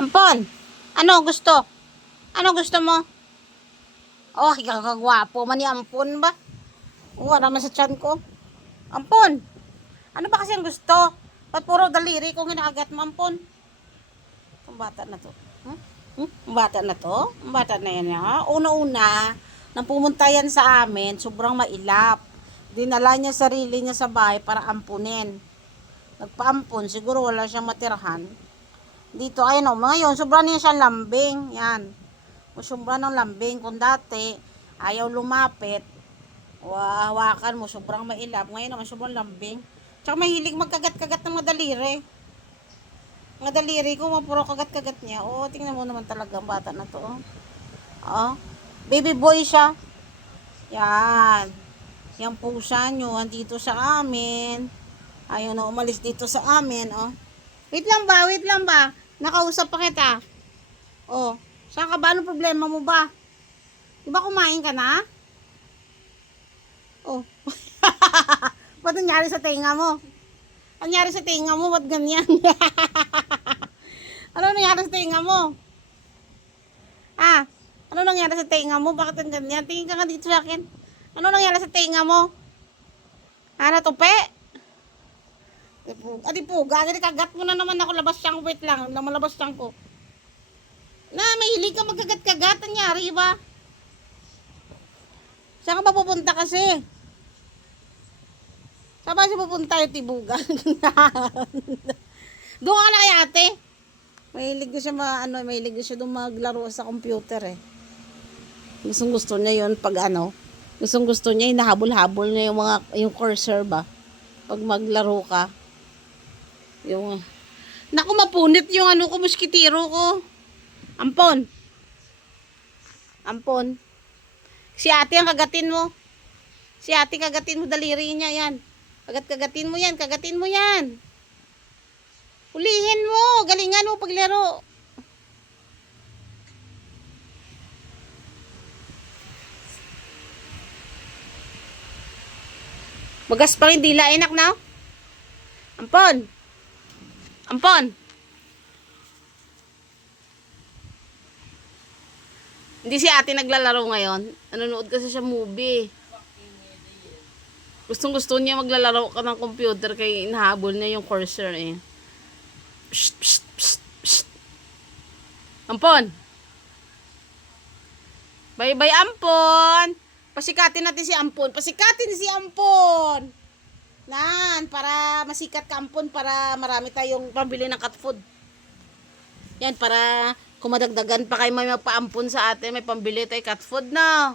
Ampon, ano gusto? Ano gusto mo? Oh, kagagwapo man ni Ampon ba? Wala naman sa tiyan ko. Ampon, ano ba kasi ang gusto? Ba't puro daliri kong hinakagat mo, Ampon? Ang bata na to. Ang bata na to? Ang bata na yan, ha? Una-una, nang pumunta yan sa amin, sobrang mailap. Dinala niya sarili niya sa bahay para ampunin. Nagpaampun, siguro wala siyang matirahan. Dito, ayun o, ngayon, sobrang niya siyang lambing. Yan. Sobrang ng lambing. Kung dati, ayaw lumapit, hawakan mo, sobrang mailap. Ngayon naman, sobrang lambing. Tsaka mahilig magkagat-kagat ng mga daliri. Mga daliri ko, mapuro kagat-kagat niya. Oh, tingnan mo naman talaga ang bata na to. Oh, baby boy siya. Yan. Yung pusa nyo, andito sa amin. Ayaw na umalis dito sa amin, oh. Wait lang ba? Wait lang ba? Nakausap pa kita. Oh, saan ka ba? Anong problema mo ba? Di ba kumain ka na? Oh. Ba't nangyari sa tenga mo? Ano nangyari sa tenga mo? Ba't ganyan? Ano nangyari sa tenga mo? Ah, ano nangyari sa tenga mo? Bakit ang ganyan? Tingin ka nga dito sa akin. Ano nangyari sa tenga mo? Natupe? Adi po, gagawin kagat mo na naman ako, labas siyang, wait lang, malabas siyang ko. Na, mahilig ka magkagat-kagat, nangyari ba? Saan ka ba pupunta kasi? Saan ba siya pupunta yung tibugan? Doon ka na kay ate. Mahilig ko siya mahilig ko siya doon maglaro sa computer eh. Gusto niya yun pag gusto niya hinahabol-habol niya yung cursor ba? Pag maglaro ka. Yung naku, mapunit yung ko, muskitiro ko. Ampon. Ampon. Si ate ang kagatin mo. Si ate kagatin mo daliri niya yan. Kagatin mo yan, kagatin mo yan. Hulihin mo, galingan mo paglaro. Magas pa rin dila, enak na. Ampon. Ampon. Hindi si ate naglalaro ngayon. Nanonood kasi siya movie. Gustong-gusto niya maglalaro ka ng computer kaya inahabol niya yung cursor eh. Psst, psst, psst, psst. Ampon. Bye-bye, Ampon. Pasikatin natin si Ampon. Pasikatin si Ampon. Para masikat ka, Ampon, para marami tayong pambili ng cat food. Yan, para kumadagdagan pa kayo may magpaampon sa atin, may pambili tayo cat food na.